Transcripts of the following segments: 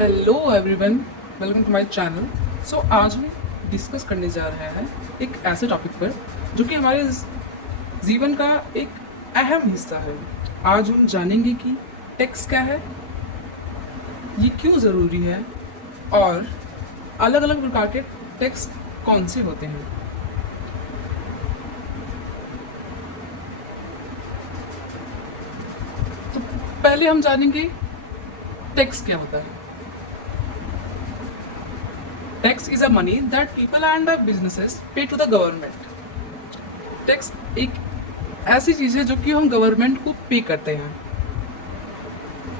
Hello everyone, welcome to my channel. आज हम discuss करने जा रहे हैं एक ऐसे टॉपिक पर जो कि हमारे जीवन का एक अहम हिस्सा है। आज हम जानेंगे कि टैक्स क्या है, ये क्यों ज़रूरी है और अलग अलग प्रकार के टैक्स कौन से होते हैं। तो पहले हम जानेंगे टैक्स क्या होता है। Tax is a money that people and businesses पे टू द गवर्नमेंट। टैक्स एक ऐसी चीज है जो कि हम गवर्नमेंट को पे करते हैं।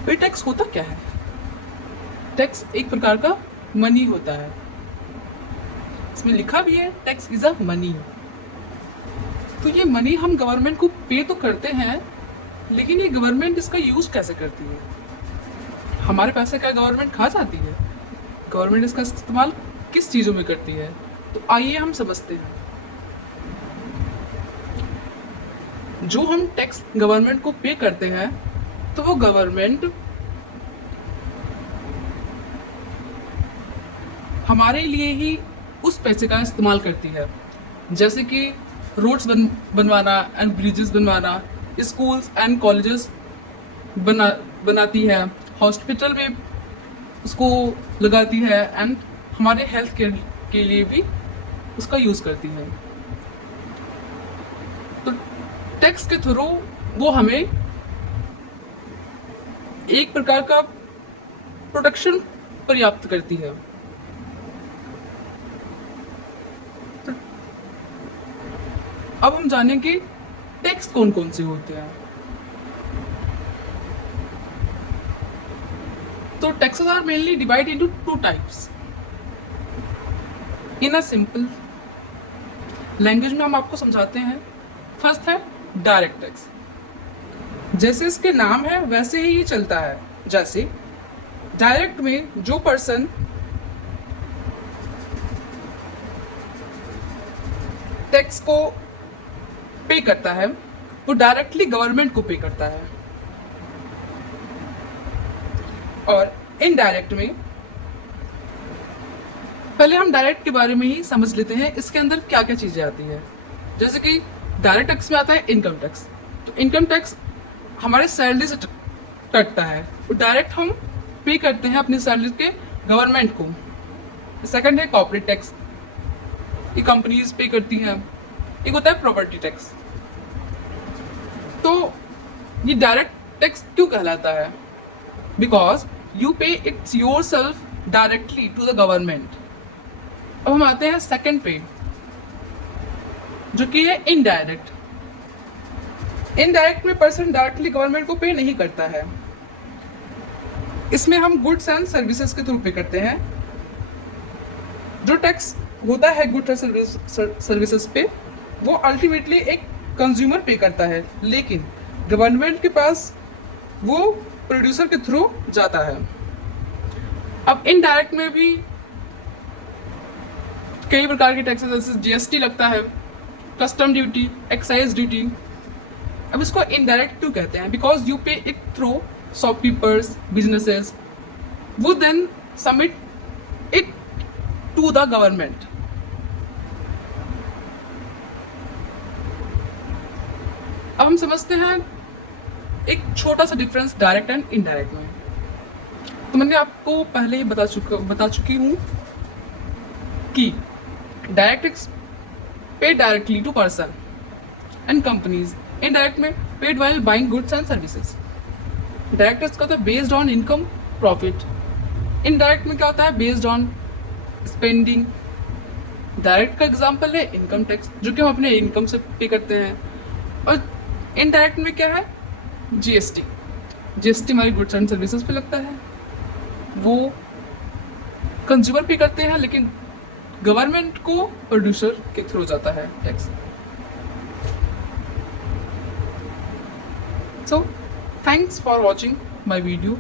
फिर टैक्स होता क्या है? टैक्स एक प्रकार का मनी होता है। इसमें लिखा भी है टैक्स इज अ मनी। तो ये मनी हम गवर्नमेंट को पे तो करते हैं, लेकिन ये गवर्नमेंट इसका यूज कैसे करती है? हमारे पैसे क्या गवर्नमेंट खा जाती है? गवर्नमेंट इसका इस्तेमाल किस चीज़ों में करती है? तो आइए हम समझते हैं। जो हम टैक्स गवर्नमेंट को पे करते हैं, तो वो गवर्नमेंट हमारे लिए ही उस पैसे का इस्तेमाल करती है। जैसे कि रोड्स बनवाना एंड ब्रिजेस बनवाना, स्कूल्स एंड कॉलेजेस बनाती है, हॉस्पिटल में उसको लगाती है एंड हमारे हेल्थ केयर के लिए भी उसका यूज़ करती है। तो टैक्स के थ्रू वो हमें एक प्रकार का प्रोटेक्शन पर्याप्त करती है। तो अब हम जानेंगे टैक्स कौन कौन से होते हैं। तो taxes are mainly divided into two types. In a simple language में हम आपको समझाते हैं। फर्स्ट है डायरेक्ट टैक्स। जैसे इसके नाम है वैसे ही ये चलता है। जैसे डायरेक्ट में जो पर्सन टैक्स को पे करता है वो डायरेक्टली गवर्नमेंट को पे करता है। और इनडायरेक्ट में, पहले हम डायरेक्ट के बारे में ही समझ लेते हैं, इसके अंदर क्या क्या चीज़ें आती हैं। जैसे कि डायरेक्ट टैक्स में आता है इनकम टैक्स। तो इनकम टैक्स हमारे सैलरी से कटता है, तो डायरेक्ट हम पे करते हैं अपनी सैलरी के गवर्नमेंट को। सेकंड है कॉर्पोरेट टैक्स, ये कंपनीज पे करती हैं। एक होता है प्रॉपर्टी टैक्स। तो ये डायरेक्ट टैक्स क्यों कहलाता है? Because you pay it yourself directly to the government। अब हम आते हैं सेकंड पे, जो कि है इनडायरेक्ट। इनडायरेक्ट में पर्सन डायरेक्टली गवर्नमेंट को पे नहीं करता है। इसमें हम गुड्स एंड सर्विसेज के थ्रू पे करते हैं। जो टैक्स होता है गुड्स एंड सर्विसेज पे, वो अल्टीमेटली एक कंज्यूमर पे करता है, लेकिन गवर्नमेंट के पास वो प्रोड्यूसर के थ्रू जाता है। अब इनडायरेक्ट में भी कई प्रकार के टैक्सेस, जैसे जीएसटी लगता है, कस्टम ड्यूटी, एक्साइज ड्यूटी। अब इसको इनडायरेक्ट क्यों कहते हैं? Because you pay it through shopkeepers, businesses, वो then submit it to the government. अब हम समझते हैं एक छोटा सा डिफरेंस डायरेक्ट एंड इनडायरेक्ट में। तो मैंने आपको पहले ही बता चुकी हूँ कि direct tax paid directly to person and companies. Indirect में paid while buying goods and services. Direct tax का होता है based on income profit. Indirect में क्या होता है? Based on spending. डायरेक्ट का एग्जाम्पल है इनकम टैक्स, जो कि हम अपने इनकम से पे करते हैं। और इनडायरेक्ट में क्या है? जीएसटी। जीएसटी हमारी गुड्स एंड सर्विसेज पे लगता है, वो कंज्यूमर पे करते हैं, लेकिन गवर्नमेंट को प्रोड्यूसर के थ्रू जाता है tax. So thanks for watching my video.